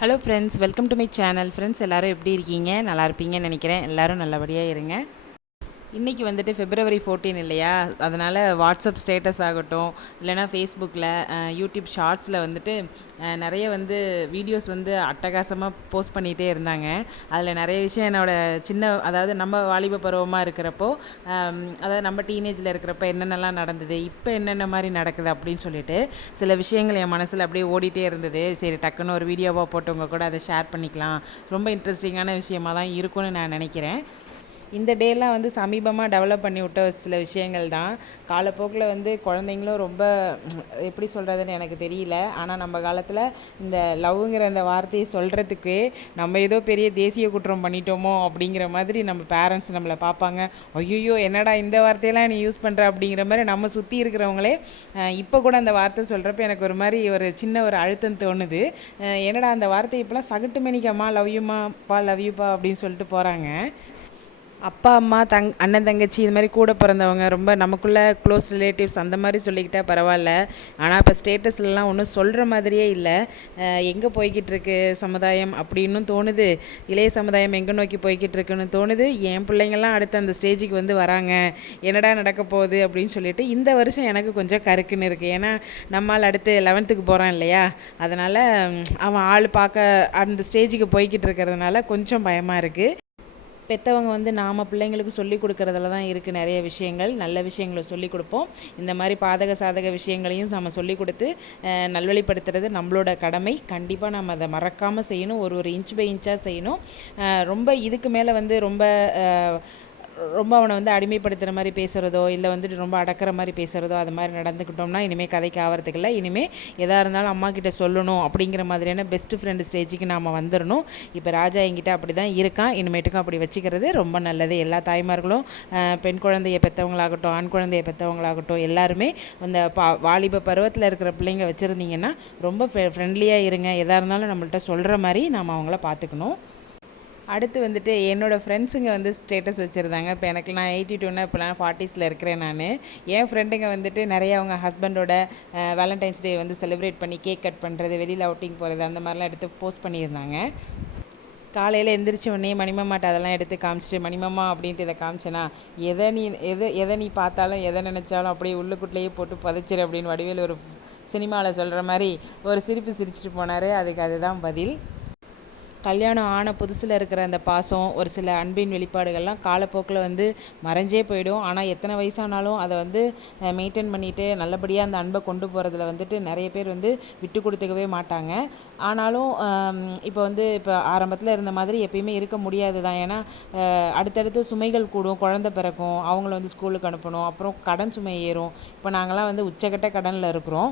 Hello friends welcome to my channel friends எல்லோரும் எப்படி இருக்கீங்க? நல்லா இருப்பீங்கன்னு நினைக்கிறேன். எல்லோரும் நல்லபடியாக இருங்க. இன்றைக்கி வந்துட்டு ஃபிப்ரவரி ஃபோர்டீன் இல்லையா? அதனால் வாட்ஸ்அப் ஸ்டேட்டஸ் ஆகட்டும் இல்லைனா ஃபேஸ்புக்கில் யூடியூப் ஷார்ட்ஸில் வந்துட்டு நிறைய வந்து வீடியோஸ் வந்து அட்டகாசமாக போஸ்ட் பண்ணிகிட்டே இருந்தாங்க. அதில் நிறைய விஷயம் என்னோடய சின்ன அதாவது நம்ம வாலிப பருவமாக இருக்கிறப்போ அதாவது நம்ம டீனேஜில் இருக்கிறப்ப என்னென்னலாம் நடந்தது இப்போ என்னென்ன மாதிரி நடக்குது அப்படின்னு சொல்லிட்டு சில விஷயங்கள் என் மனசில் அப்படியே ஓடிட்டே இருந்தது. சரி டக்குன்னு ஒரு வீடியோவாக போட்டவங்க கூட அதை ஷேர் பண்ணிக்கலாம். ரொம்ப இன்ட்ரெஸ்டிங்கான விஷயமா தான் இருக்கும்னு நான் நினைக்கிறேன். இந்த டேலாம் வந்து சமீபமாக டெவலப் பண்ணி விட்ட சில விஷயங்கள் தான். காலப்போக்கில் வந்து குழந்தைங்களும் ரொம்ப எப்படி சொல்கிறதுன்னு எனக்கு தெரியல. ஆனால் நம்ம காலத்தில் இந்த லவ்ங்கிற அந்த வார்த்தையை சொல்கிறதுக்கு நம்ம ஏதோ பெரிய தேசிய குற்றம் பண்ணிட்டோமோ அப்படிங்கிற மாதிரி நம்ம பேரண்ட்ஸ் நம்மளை பார்ப்பாங்க. ஐயோ என்னடா இந்த வார்த்தையெல்லாம் நீ யூஸ் பண்ணுற அப்படிங்கிற மாதிரி நம்ம சுற்றி இருக்கிறவங்களே இப்போ கூட அந்த வார்த்தை சொல்கிறப்ப எனக்கு ஒரு மாதிரி ஒரு சின்ன ஒரு அழுத்தம் தோணுது. என்னடா அந்த வார்த்தை இப்போலாம் சகட்டு மணிக்கம்மா லவ் பா அப்படின்னு சொல்லிட்டு போகிறாங்க அப்பா அம்மா தங் அண்ணன் தங்கச்சி இது மாதிரி கூட பிறந்தவங்க ரொம்ப நமக்குள்ளே க்ளோஸ் ரிலேட்டிவ்ஸ் அந்த மாதிரி சொல்லிக்கிட்டால் பரவாயில்ல. ஆனால் இப்போ ஸ்டேட்டஸ்லலாம் ஒன்றும் சொல்கிற மாதிரியே இல்லை. எங்கே போய்கிட்டு இருக்கு சமுதாயம் அப்படின்னும் தோணுது. இளைய சமுதாயம் எங்கே நோக்கி போய்கிட்டு இருக்குன்னு தோணுது. என் பிள்ளைங்கள்லாம் அடுத்து அந்த ஸ்டேஜுக்கு வந்து வராங்க. என்னடா நடக்க போகுது அப்படின்னு சொல்லிட்டு இந்த வருஷம் எனக்கு கொஞ்சம் கருக்குன்னு இருக்குது ஏன்னா நம்மால் அடுத்து லெவன்த்துக்கு போகிறான் இல்லையா? அதனால் அவன் ஆள் பார்க்க அந்த ஸ்டேஜுக்கு போய்கிட்டு இருக்கிறதுனால கொஞ்சம் பயமாக இருக்குது பெற்றவங்க வந்து நாம் பிள்ளைங்களுக்கு சொல்லி கொடுக்கறதுல தான் இருக்குது நிறைய விஷயங்கள். நல்ல விஷயங்களை சொல்லி கொடுப்போம். இந்த மாதிரி பாதக சாதக விஷயங்களையும் நம்ம சொல்லி கொடுத்து நல்வழிப்படுத்துறது நம்மளோட கடமை. கண்டிப்பாக நம்ம அதை மறக்காமல் செய்யணும். ஒரு ஒரு இன்ச் பை இன்ச்சாக செய்யணும். ரொம்ப இதுக்கு மேலே வந்து ரொம்ப ரொம்ப அவனை வந்து அடிமைப்படுத்துகிற மாதிரி பேசுகிறதோ இல்லை வந்துட்டு ரொம்ப அடக்கிற மாதிரி பேசுகிறதோ அது மாதிரி நடந்துக்கிட்டோம்னா இனிமேல் கதைக்கு ஆகிறதுக்கு இல்லை. இனிமேல் எதாக இருந்தாலும் அம்மா கிட்ட சொல்லணும் அப்படிங்கிற மாதிரியான பெஸ்ட் ஃப்ரெண்டு ஸ்டேஜுக்கு நாம் வந்துடணும் இப்போ ராஜா என்கிட்ட அப்படி தான் இருக்கான். இனிமேட்டுக்கும் அப்படி வச்சுக்கிறது ரொம்ப நல்லது. எல்லா தாய்மார்களும் பெண் குழந்தையை பெற்றவங்களாகட்டும் ஆண் குழந்தையை பெற்றவங்களாகட்டும் எல்லாருமே அந்த பா வாலிப பருவத்தில் இருக்கிற பிள்ளைங்க வச்சுருந்தீங்கன்னா ரொம்ப ஃப்ரெண்ட்லியாக இருங்க. எதாக இருந்தாலும் நம்மள்கிட்ட சொல்கிற மாதிரி நாம் அவங்கள பார்த்துக்கணும் அடுத்து வந்துட்டு என்னோடய ஃப்ரெண்ட்ஸுங்க வந்து ஸ்டேட்டஸ் வச்சுருந்தாங்க. இப்போ எனக்கு நான் எயிட்டி டூனா இப்போலாம் ஃபார்ட்டிஸில் இருக்கிறேன் நான். என் ஃப்ரெண்டுங்க வந்துட்டு நிறைய அவங்க ஹஸ்பண்டோட வேலண்டைன்ஸ் டே வந்து செலிப்ரேட் பண்ணி கேக் கட் பண்ணுறது வெளியில் அவுட்டிங் போகிறது அந்த மாதிரிலாம் எடுத்து போஸ்ட் பண்ணியிருந்தாங்க. காலையில் எந்திரிச்ச உடனே மணிமாமாட்ட அதெல்லாம் எடுத்து காமிச்சிட்டு மணிமாமா அப்படின்ட்டு இதை காமிச்சேனா எதை நீ எதை எதை நீ பார்த்தாலும் எதை நினச்சாலும் அப்படியே உள்ளுக்குள்ளேயே போட்டு புதைச்சிரு அப்படின்னு வடிவேல் ஒரு சினிமாவில் சொல்கிற மாதிரி ஒரு சிரிப்பு சிரிச்சிட்டு போனார். அதுக்கு அதுதான் பதில். கல்யாணம் ஆன புதுசில் இருக்கிற அந்த பாசம் ஒரு சில அன்பின் வெளிப்பாடுகள்லாம் காலப்போக்கில் வந்து மறைஞ்சே போயிடும். ஆனால் எத்தனை வயசானாலும் அதை வந்து மெயின்டைன் பண்ணிட்டு நல்லபடியாக அந்த அன்பை கொண்டு போகிறதுல வந்துட்டு நிறைய பேர் வந்து விட்டு கொடுத்துக்கவே மாட்டாங்க. ஆனாலும் இப்போ வந்து இப்போ ஆரம்பத்தில் இருந்த மாதிரி எப்பயுமே இருக்க முடியாது தான். ஏன்னா அடுத்தடுத்து சுமைகள் கூடும். குழந்தை பிறக்கும். அவங்கள வந்து ஸ்கூலுக்கு அனுப்பணும். அப்புறம் கடன் சுமை ஏறும். இப்போ நாங்களாம் வந்து உச்சக்கட்ட கடனில் இருக்கிறோம்.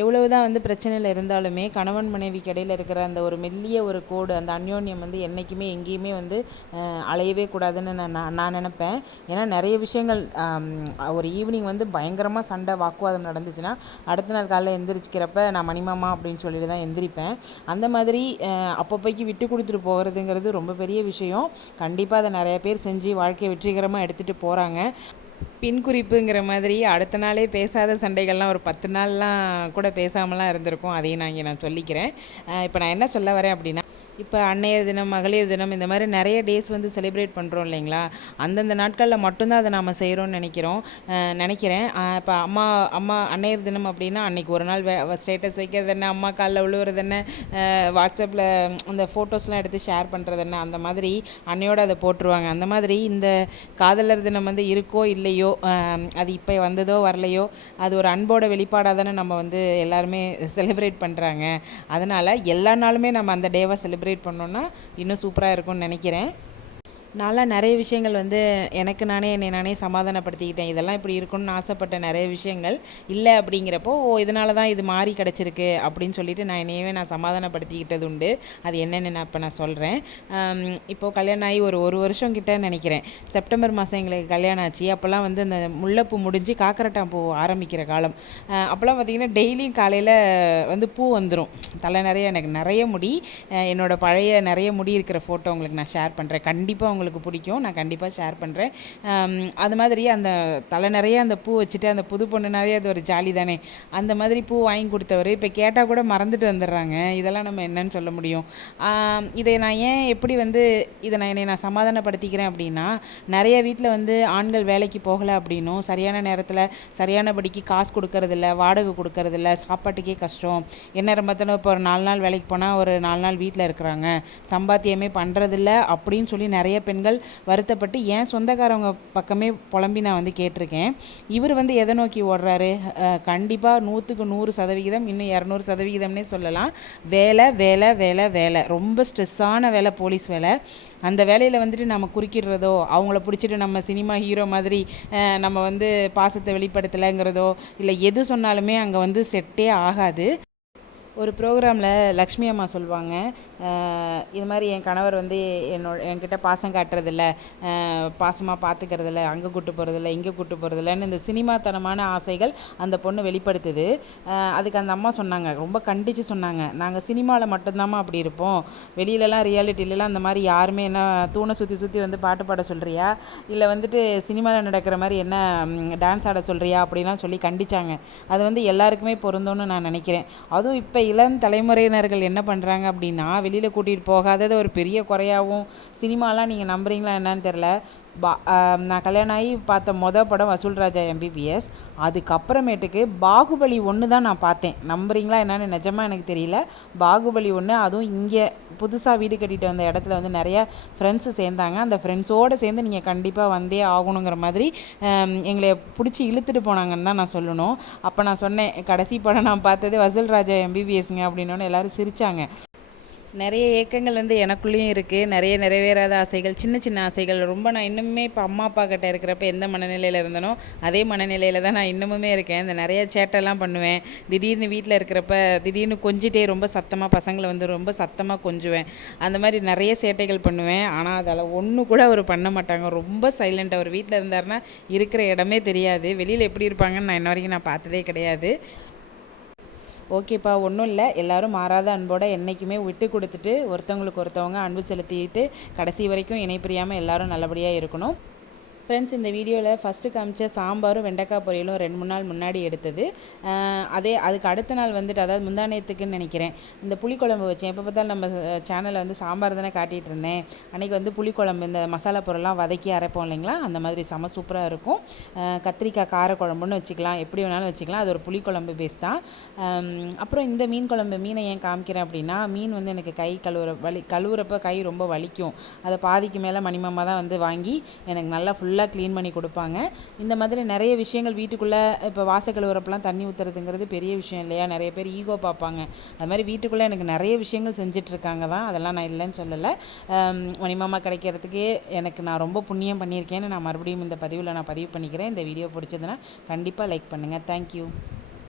எவ்வளவு தான் வந்து பிரச்சனையில் இருந்தாலுமே கணவன் மனைவிக்கு கடையில் இருக்கிற அந்த ஒரு மெல்லிய ஒரு கோடு அந்த அந்யோன்யம் வந்து என்றைக்குமே எங்கேயுமே வந்து அலையவே கூடாதுன்னு நான் நான் நான் நினப்பேன். ஏன்னா நிறைய விஷயங்கள் ஒரு ஈவினிங் வந்து பயங்கரமாக சண்டை வாக்குவாதம் நடந்துச்சுன்னா அடுத்த நாள் காலையில் எந்திரிச்சிக்கிறப்ப நான் மணிமாமா அப்படின்னு சொல்லிட்டு தான் எந்திரிப்பேன். அந்த மாதிரி அப்பப்போக்கு விட்டு கொடுத்துட்டு போகிறதுங்கிறது ரொம்ப பெரிய விஷயம். கண்டிப்பாக அதை நிறைய பேர் செஞ்சு வாழ்க்கையை வெற்றிகரமாக எடுத்துகிட்டு போகிறாங்க பின் குறிப்புங்கிற மாதிரி அடுத்த நாளே பேசாத சண்டைகள்லாம் ஒரு பத்து நாள்லாம் கூட பேசாமலாம் இருந்திருக்கும். அதையும் நான் இங்கே நான் சொல்லிக்கிறேன். இப்போ நான் என்ன சொல்ல வரேன் அப்படின்னா இப்போ அன்னையர் தினம் மகளிர் தினம் இந்த மாதிரி நிறைய டேஸ் வந்து செலிப்ரேட் பண்ணுறோம் இல்லைங்களா? அந்தந்த நாட்களில் மட்டும்தான் அதை நாம் செய்கிறோம்னு நினைக்கிறோம். நினைக்கிறேன். இப்போ அம்மா அம்மா அன்னையர் தினம் அப்படின்னா அன்னைக்கு ஒரு நாள் ஸ்டேட்டஸ் வைக்கிறது என்ன? அம்மா காலில் விழுவுறது என்ன? வாட்ஸ்அப்பில் அந்த ஃபோட்டோஸ்லாம் எடுத்து ஷேர் பண்ணுறது என்ன? அந்த மாதிரி அன்னையோடு அதை போட்டுருவாங்க. அந்த மாதிரி இந்த காதலர் தினம் வந்து இருக்கோ இல்லையோ அது இப்போ வந்ததோ வரலையோ அது ஒரு அன்போட வெளிப்பாடாக தானே நம்ம வந்து எல்லாருமே செலிப்ரேட் பண்ணுறாங்க அதனால் எல்லா நாளுமே நம்ம அந்த டேவை செலிப்ரேட் பண்ணோன்னா இன்னும் சூப்பராக இருக்கும்னு நினைக்கிறேன். நான்லாம் நிறைய விஷயங்கள் வந்து எனக்கு நானே என்னை நானே சமாதானப்படுத்திக்கிட்டேன். இதெல்லாம் இப்படி இருக்கணும்னு ஆசைப்பட்ட நிறைய விஷயங்கள் இல்லை அப்படிங்கிறப்போ ஓ இதனால தான் இது மாறி கிடச்சிருக்கு அப்படின்னு சொல்லிட்டு நான் என்னையவே நான் சமாதானப்படுத்திக்கிட்டது உண்டு. அது என்னென்னு நான் இப்போ நான் சொல்கிறேன் இப்போது கல்யாணம் ஆகி ஒரு ஒரு வருஷம் கிட்ட நினைக்கிறேன். செப்டம்பர் மாதம் எங்களுக்கு கல்யாணம் ஆச்சு. அப்போல்லாம் வந்து அந்த முல்லைப்பூ முடிஞ்சு காக்கரட்டான் பூ ஆரம்பிக்கிற காலம். அப்போல்லாம் பார்த்திங்கன்னா டெய்லியும் காலையில் வந்து பூ வந்துடும் தலை நிறைய எனக்கு நிறைய முடி. என்னோடய பழைய நிறைய முடி இருக்கிற ஃபோட்டோ உங்களுக்கு நான் ஷேர் பண்ணுறேன் கண்டிப்பாக உங்களுக்கு உங்களுக்கு பிடிக்கும் நான் கண்டிப்பாக ஷேர் பண்ணுறேன் அது மாதிரி அந்த தலை நிறைய அந்த பூ வச்சுட்டு அந்த புது பொண்ணுனாவே அது ஒரு ஜாலி தானே. அந்த மாதிரி பூ வாங்கி கொடுத்தவர் இப்போ கேட்டால் கூட மறந்துட்டு வந்துடுறாங்க. இதெல்லாம் நம்ம என்னன்னு சொல்ல முடியும். இதை நான் ஏன் எப்படி வந்து இதை நான் என்னை நான் சமாதானப்படுத்திக்கிறேன் அப்படின்னா நிறைய வீட்டில் வந்து ஆண்கள் வேலைக்கு போகலை அப்படின்னும் சரியான நேரத்தில் சரியானபடிக்கு காசு கொடுக்கறதில்ல வாடகை கொடுக்கறதில்ல சாப்பாட்டுக்கே கஷ்டம். என்ன பார்த்தாலும் இப்போ ஒரு நாலு நாள் வேலைக்கு போனால் ஒரு நாலு நாள் வீட்டில் இருக்கிறாங்க. சம்பாத்தியமே பண்ணுறதில்ல அப்படின்னு சொல்லி நிறைய பெண்கள் வருத்தப்பட்டு ஏன் சொந்தக்காரவங்க பக்கமே புலம்பி நான் வந்து கேட்டிருக்கேன். இவர் வந்து எதை நோக்கி ஓடுறாரு? கண்டிப்பாக நூற்றுக்கு நூறு சதவிகிதம் இன்னும் இரநூறு சதவிகிதம்னே சொல்லலாம். வேலை வேலை வேலை வேலை. ரொம்ப ஸ்ட்ரெஸ்ஸான வேலை போலீஸ் வேலை. அந்த வேலையில் வந்துட்டு நம்ம குறுக்கிடுறதோ அவங்கள பிடிச்சிட்டு நம்ம சினிமா ஹீரோ மாதிரி நம்ம வந்து பாசத்தை வெளிப்படுத்தலைங்கிறதோ இல்லை எது சொன்னாலுமே அங்கே வந்து செட்டே ஆகாது. ஒரு ப்ரோக்ராமில் லக்ஷ்மி அம்மா சொல்லுவாங்க இது மாதிரி என் கணவர் வந்து என்னோட என்கிட்ட பாசம் காட்டுறதில்ல. பாசமாக பார்த்துக்கிறதில்ல அங்கே கூட்டு போகிறதில்ல இங்கே கூட்டு போகிறதில்லன்னு இந்த சினிமாத்தனமான ஆசைகள் அந்த பொண்ணு வெளிப்படுத்துது. அதுக்கு அந்த அம்மா சொன்னாங்க. ரொம்ப கண்டித்து சொன்னாங்க. நாங்கள் சினிமாவில் மட்டும்தாம்மா அப்படி இருப்போம். வெளியிலலாம் ரியாலிட்டிலலாம் அந்த மாதிரி யாருமே என்ன தூணை சுற்றி சுற்றி வந்து பாட்டு பாட சொல்கிறியா இல்லை வந்துட்டு சினிமாவில் நடக்கிற மாதிரி என்ன டான்ஸ் ஆட சொல்கிறியா அப்படிலாம் சொல்லி கண்டித்தாங்க அது வந்து எல்லாருக்குமே பொருந்தோன்னு நான் நினைக்கிறேன். அதுவும் இப்போ இளம் தலைமுறையினர்கள் என்ன பண்ணுறாங்க அப்படின்னா வெளியில் கூட்டிகிட்டு போகாதது ஒரு பெரிய குறையாகவும் சினிமாலாம் நீங்கள் நம்புறீங்களா என்னன்னு தெரில பா நான் கல்யாணம் ஆகி பார்த்த மொதல் படம் வசூல் ராஜா எம்பிபிஎஸ் அதுக்கப்புறமேட்டுக்கு பாகுபலி ஒன்று தான் நான் பார்த்தேன். நம்புறீங்களா என்னென்னு நிஜமாக எனக்கு தெரியல. பாகுபலி ஒன்று அதுவும் இங்கே புதுசாக வீடு கட்டிட்டு வந்த இடத்துல வந்து நிறையா ஃப்ரெண்ட்ஸு சேர்ந்தாங்க. அந்த ஃப்ரெண்ட்ஸோடு சேர்ந்து நீங்கள் கண்டிப்பாக வந்தே ஆகணுங்கிற மாதிரி எங்களை பிடிச்சி இழுத்துட்டு போனாங்கன்னு தான் நான் சொல்லணும். அப்போ நான் சொன்னேன் கடைசி படம் நான் பார்த்தது வசூல் ராஜா எம்பிபிஎஸ்ங்க அப்படின்னோன்னு எல்லோரும் சிரித்தாங்க நிறைய ஏக்கங்கள் வந்து எனக்குள்ளேயும் இருக்குது நிறைய நிறைவேறாத ஆசைகள் சின்ன சின்ன ஆசைகள். ரொம்ப நான் இன்னுமே இப்போ அம்மா அப்பா கிட்ட இருக்கிறப்ப எந்த மனநிலையில் இருந்தனோ அதே மனநிலையில் தான் நான் இன்னமுமே இருக்கேன். இந்த நிறைய சேட்டெல்லாம் பண்ணுவேன். திடீர்னு வீட்டில் இருக்கிறப்ப திடீர்னு கொஞ்சிட்டே ரொம்ப சத்தமாக பசங்களை வந்து ரொம்ப சத்தமாக கொஞ்சுவேன். அந்த மாதிரி நிறைய சேட்டைகள் பண்ணுவேன். ஆனால் அதில் ஒன்று கூட அவர் பண்ண மாட்டாங்க. ரொம்ப சைலண்ட் அவர் வீட்டில் இருந்தாருன்னா இருக்கிற இடமே தெரியாது. வெளியில் எப்படி இருப்பாங்கன்னு நான் இன்ன வரைக்கும் நான் பார்த்ததே கிடையாது. ஓகேப்பா ஒன்றும் இல்லை. எல்லோரும் மாறாத அன்போடு என்றைக்குமே விட்டு கொடுத்துட்டு ஒருத்தவங்களுக்கு ஒருத்தவங்க அன்பு செலுத்திட்டு கடைசி வரைக்கும் இணைப்பிரியாமல் எல்லோரும் நல்லபடியாக இருக்கணும். ஃப்ரெண்ட்ஸ் இந்த வீடியோவில் ஃபஸ்ட்டு காமிச்ச சாம்பாரும் வெண்டைக்காய் பொரியலும் ரெண்டு மூணு நாள் முன்னாடி எடுத்தது. அதே அதுக்கு அடுத்த நாள் வந்துட்டு அதாவது முந்தானயத்துக்குன்னு நினைக்கிறேன். இந்த புளிக்குழம்பு வச்சேன். எப்போ பார்த்தாலும் நம்ம சேனலில் வந்து சாம்பார் தானே காட்டிகிட்டு இருந்தேன். அன்றைக்கி வந்து புளிக்குழம்பு இந்த மசாலா பொருள்லாம் வதக்கி அரைப்போம் இல்லைங்களா? அந்த மாதிரி செம சூப்பராக இருக்கும். கத்திரிக்காய் காரக்குழம்புன்னு வச்சுக்கலாம். எப்படி வேணாலும் வச்சுக்கலாம். அது ஒரு புளிக்குழம்பு பேஸ் தான். அப்புறம் இந்த மீன் குழம்பு மீனை ஏன் காமிக்கிறேன் அப்படின்னா மீன் வந்து எனக்கு கை கழுவுற வலி கழுவுறப்ப கை ரொம்ப வலிக்கும். அதை பாதிக்கு மேலே மணிமம்மா தான் வந்து வாங்கி எனக்கு நல்லா ஃபுல் ஃபுல்லாக க்ளீன் பண்ணி கொடுப்பாங்க. இந்த மாதிரி நிறைய விஷயங்கள் வீட்டுக்குள்ளே இப்போ வாசல் கழுவுறப்பெல்லாம் தண்ணி ஊற்றுறதுங்கிறது பெரிய விஷயம் இல்லையா? நிறைய பேர் ஈகோ பார்ப்பாங்க. அது மாதிரி வீட்டுக்குள்ளே எனக்கு நிறைய விஷயங்கள் செஞ்சிட்ருக்காங்க தான். அதெல்லாம் நான் இல்லைன்னு சொல்லலை. மணிமாமா கிடைக்கிறதுக்கே எனக்கு நான் ரொம்ப புண்ணியம் பண்ணியிருக்கேன்னு நான் மறுபடியும் இந்த பதிவில் நான் பதிவு பண்ணிக்கிறேன். இந்த வீடியோ பிடிச்சதுன்னா கண்டிப்பாக லைக் பண்ணுங்கள் தேங்க்யூ